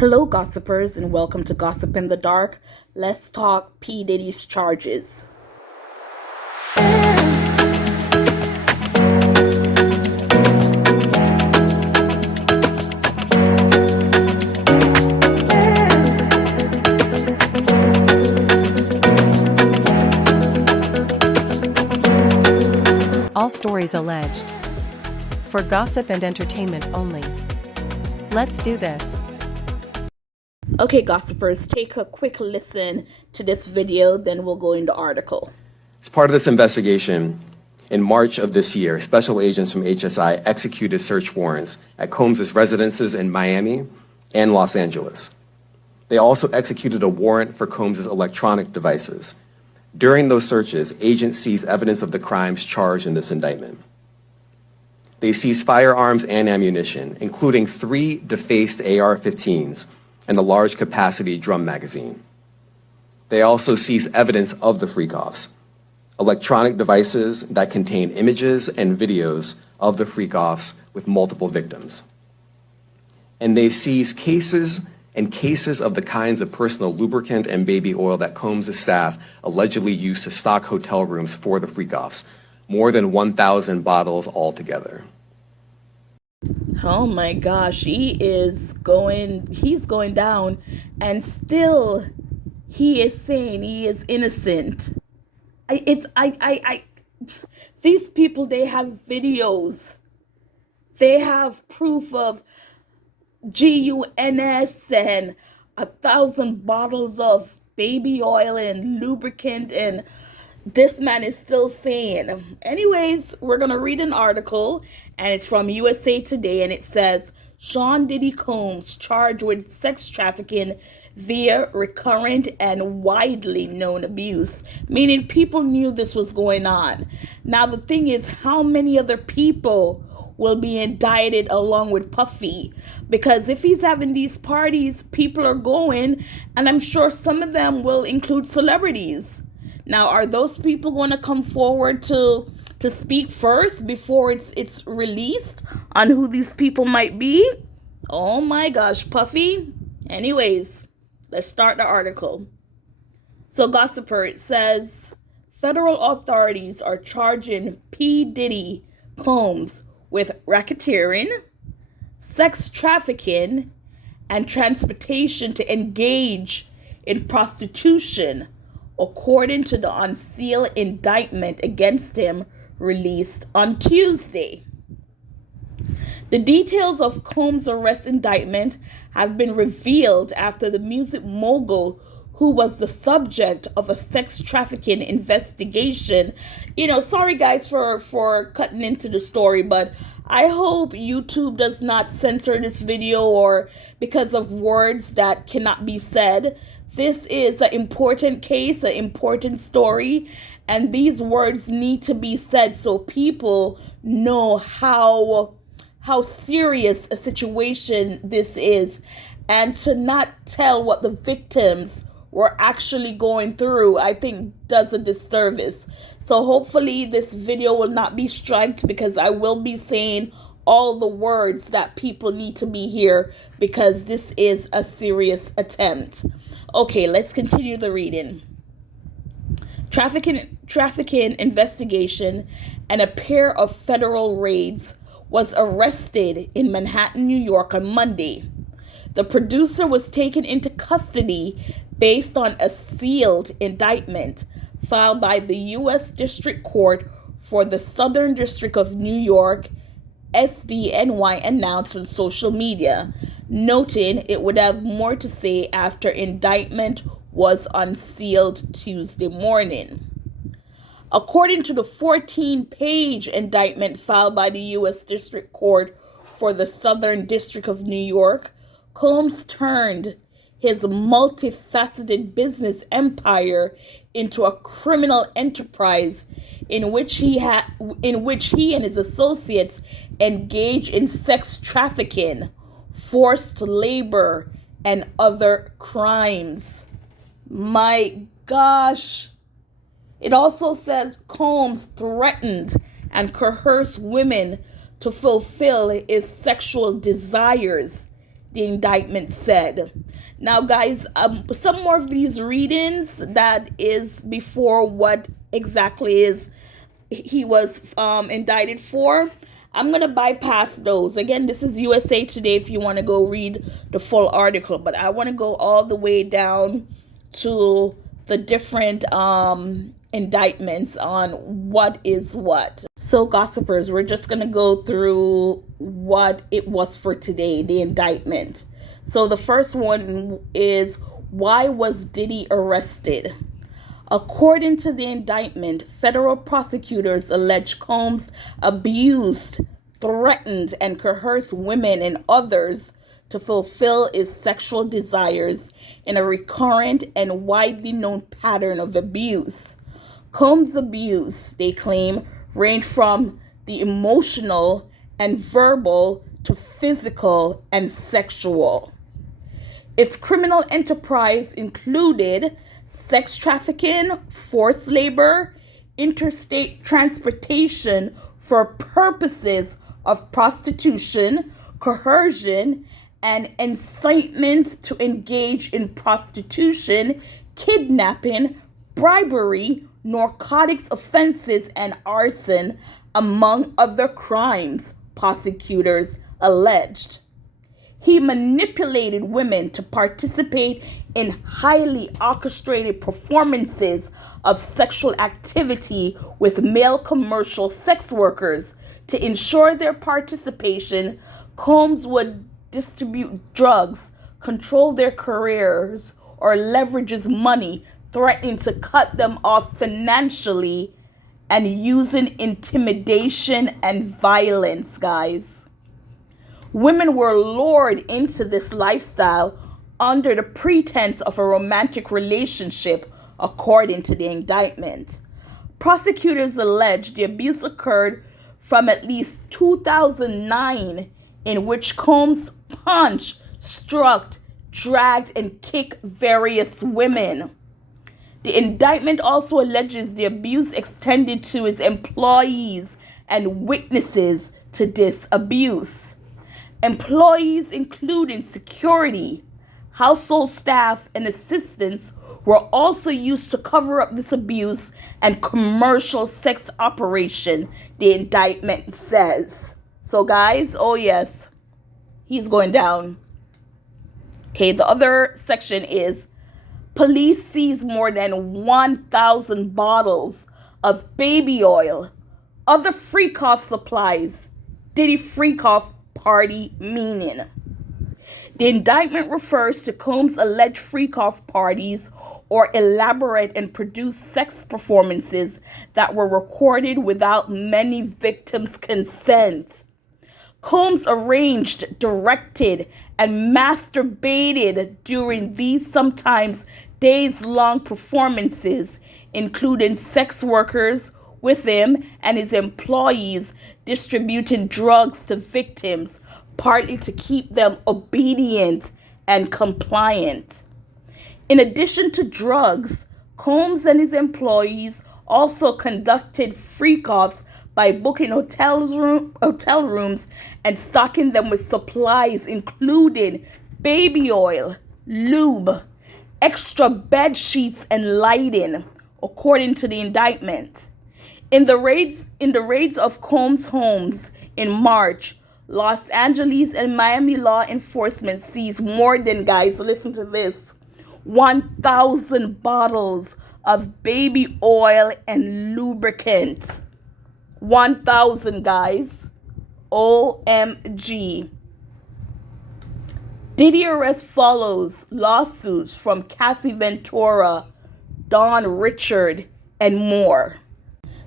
Hello, gossipers, and welcome to Gossip in the Dark. Let's talk P. Diddy's charges. All stories alleged. For gossip and entertainment only. Let's do this. Okay, gossipers, take a quick listen to this video, then we'll go into the article. As part of this investigation, in March of this year, special agents from HSI executed search warrants at Combs' residences in Miami and Los Angeles. They also executed a warrant for Combs' electronic devices. During those searches, agents seized evidence of the crimes charged in this indictment. They seized firearms and ammunition, including 3 defaced AR-15s and a large capacity drum magazine. They also seized evidence of the freak-offs, electronic devices that contain images and videos of the freak-offs with multiple victims. And they seized cases of the kinds of personal lubricant and baby oil that Combs' staff allegedly used to stock hotel rooms for the freak-offs, more than 1,000 bottles altogether. Oh my gosh, he's going down, and still he is saying he is innocent. These people, they have videos. They have proof of GUNS and 1,000 bottles of baby oil and lubricant, and this man is still saying. Anyways, we're going to read an article, and it's from USA Today, and it says, Sean Diddy Combs charged with sex trafficking via recurrent and widely known abuse, meaning people knew this was going on. Now, the thing is, how many other people will be indicted along with Puffy? Because if he's having these parties, people are going, and I'm sure some of them will include celebrities. Now, are those people going to come forward to speak first before it's released on who these people might be? Oh my gosh, Puffy. Anyways, let's start the article. So, Gossiper, it says, federal authorities are charging P. Diddy Combs with racketeering, sex trafficking, and transportation to engage in prostitution, according to the unsealed indictment against him released on Tuesday. The details of Combs' arrest indictment have been revealed after the music mogul, who was the subject of a sex trafficking investigation. Sorry guys for cutting into the story, but I hope YouTube does not censor this video or because of words that cannot be said. This is an important case, an important story, and these words need to be said so people know how serious a situation this is, and to not tell what the victims were actually going through, I think does a disservice. So hopefully this video will not be striked, because I will be saying all the words that people need to be here, because this is a serious attempt. Okay, let's continue the reading. Trafficking investigation and a pair of federal raids was arrested in Manhattan, New York on Monday. The producer was taken into custody based on a sealed indictment filed by the U.S. District Court for the Southern District of New York, SDNY announced on social media, noting it would have more to say after indictment was unsealed Tuesday morning. According to the 14-page indictment filed by the U.S. District Court for the Southern District of New York, Combs turned his multifaceted business empire into a criminal enterprise in which he and his associates engage in sex trafficking, forced labor, and other crimes. My gosh. It also says Combs threatened and coerced women to fulfill his sexual desires, the indictment said. Now, guys, some more of these readings that is before what exactly is he was indicted for. I'm going to bypass those. Again, this is USA Today if you want to go read the full article, but I want to go all the way down to the different indictments on what is what. So, gossipers, we're just going to go through what it was for today, the indictment. So the first one is, why was Diddy arrested? According to the indictment, federal prosecutors allege Combs abused, threatened, and coerced women and others to fulfill his sexual desires in a recurrent and widely known pattern of abuse. Combs' abuse, they claim, ranged from the emotional and verbal to physical and sexual. Its criminal enterprise included sex trafficking, forced labor, interstate transportation for purposes of prostitution, coercion, and incitement to engage in prostitution, kidnapping, bribery, narcotics offenses, and arson, among other crimes, prosecutors alleged. He manipulated women to participate in highly orchestrated performances of sexual activity with male commercial sex workers. To ensure their participation, Combs would distribute drugs, control their careers, or leverage his money, threatening to cut them off financially and using intimidation and violence, guys. Women were lured into this lifestyle under the pretense of a romantic relationship, according to the indictment. Prosecutors allege the abuse occurred from at least 2009, in which Combs punched, struck, dragged, and kicked various women. The indictment also alleges the abuse extended to his employees and witnesses to this abuse. Employees, including security, household staff, and assistants, were also used to cover up this abuse and commercial sex operation, the indictment says. So, guys, oh yes, he's going down. Okay, the other section is, police seized more than 1,000 bottles of baby oil, other freak-off supplies, Diddy freak-off party meaning. The indictment refers to Combs' alleged freak-off parties or elaborate and produced sex performances that were recorded without many victims' consent. Combs arranged, directed, and masturbated during these sometimes days-long performances, including sex workers with him and his employees distributing drugs to victims, partly to keep them obedient and compliant. In addition to drugs, Combs and his employees also conducted freak-offs by booking hotel rooms and stocking them with supplies including baby oil, lube, extra bed sheets, and lighting, according to the indictment. In the raids of Combs' homes in March, Los Angeles and Miami law enforcement seized more than, guys, listen to this, 1,000 bottles of baby oil and lubricant. 1,000, guys. OMG. Diddy arrest follows lawsuits from Cassie Ventura, Don Richard, and more.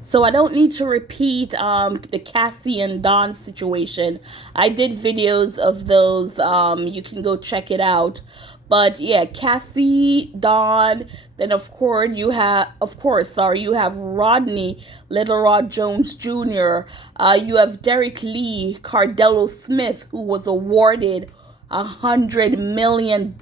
So I don't need to repeat the Cassie and Don situation. I did videos of those. You can go check it out. But yeah, Cassie, Don, then of course you have Rodney, Little Rod Jones Jr. You have Derek Lee, Cardello Smith, who was awarded $100 million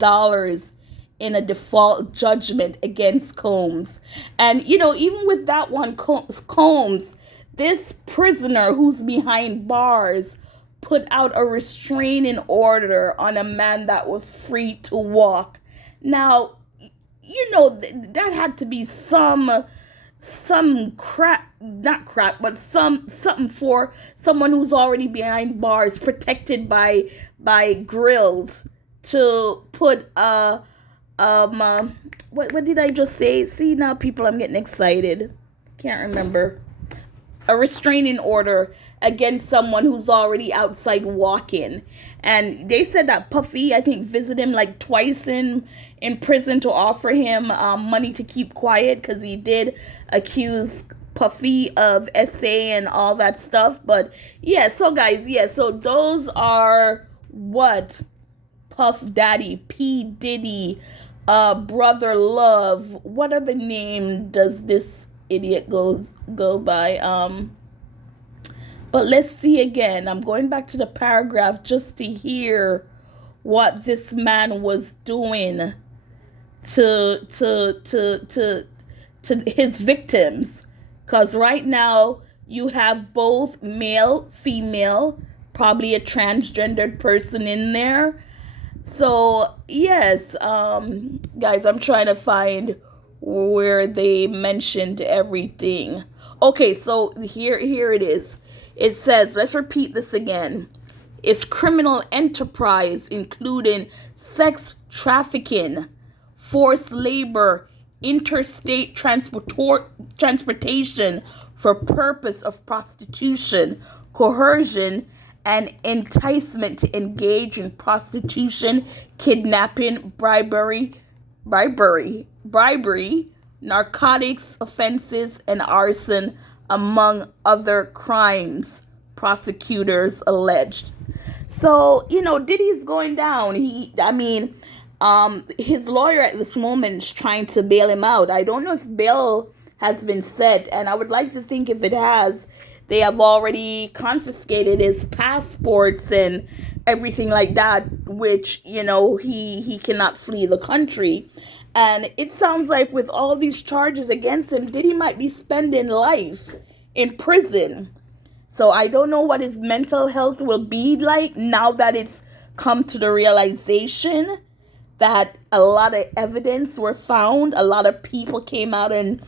in a default judgment against Combs. And, you know, even with that one, Combs, this prisoner who's behind bars, put out a restraining order on a man that was free to walk. Now, that had to be some crap, not crap, but something for someone who's already behind bars, protected by grills, to put what did I just say? See, now people, I'm getting excited. Can't remember. A restraining order against someone who's already outside walking. And they said that Puffy, I think, visited him like twice in prison to offer him money to keep quiet, because he did accuse Puffy of SA and all that stuff. But yeah, so guys, so those are what Puff Daddy, P. Diddy, Brother Love. What other name does this idiot go by? But let's see again. I'm going back to the paragraph just to hear what this man was doing to his victims. Because right now you have both male, female, probably a transgendered person in there. So yes, guys, I'm trying to find where they mentioned everything. Okay, so here it is. It says, let's repeat this again. It's criminal enterprise, including sex trafficking, forced labor, interstate transportation for purpose of prostitution, coercion, and enticement to engage in prostitution, kidnapping, bribery, narcotics offenses, and arson, among other crimes, prosecutors alleged. So, Diddy's going down. His lawyer at this moment is trying to bail him out. I don't know if bail has been set, and I would like to think if it has, they have already confiscated his passports and everything like that, which, he cannot flee the country. And it sounds like with all these charges against him, Diddy might be spending life in prison. So I don't know what his mental health will be like now that it's come to the realization that a lot of evidence were found. A lot of people came out and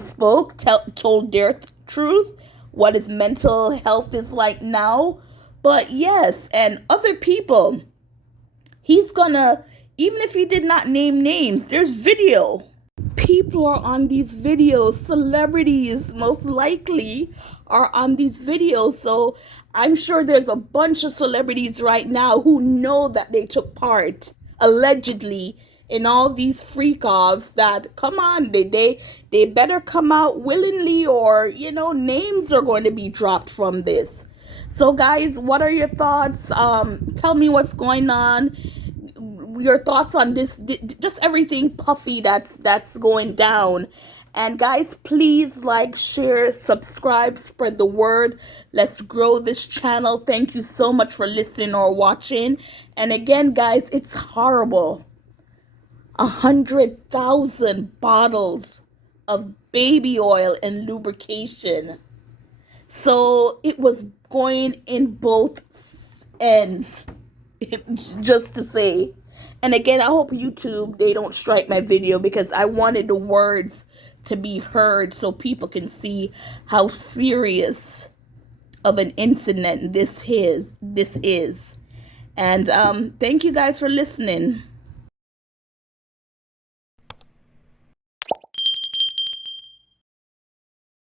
spoke, told their truth, what his mental health is like now. But yes, and other people, he's gonna, even if he did not name names, there's video. People are on these videos. Celebrities, most likely, are on these videos. So I'm sure there's a bunch of celebrities right now who know that they took part, allegedly, in all these freak-offs that, come on, they better come out willingly, or, names are going to be dropped from this. So guys, what are your thoughts? Tell me what's going on. Your thoughts on this, just everything Puffy that's going down. And guys, please like, share, subscribe, spread the word. Let's grow this channel. Thank you so much for listening or watching. And again, guys, it's horrible. 100,000 bottles of baby oil and lubrication. So it was going in both ends, just to say. And again, I hope YouTube, they don't strike my video, because I wanted the words to be heard so people can see how serious of an incident this is. And thank you guys for listening.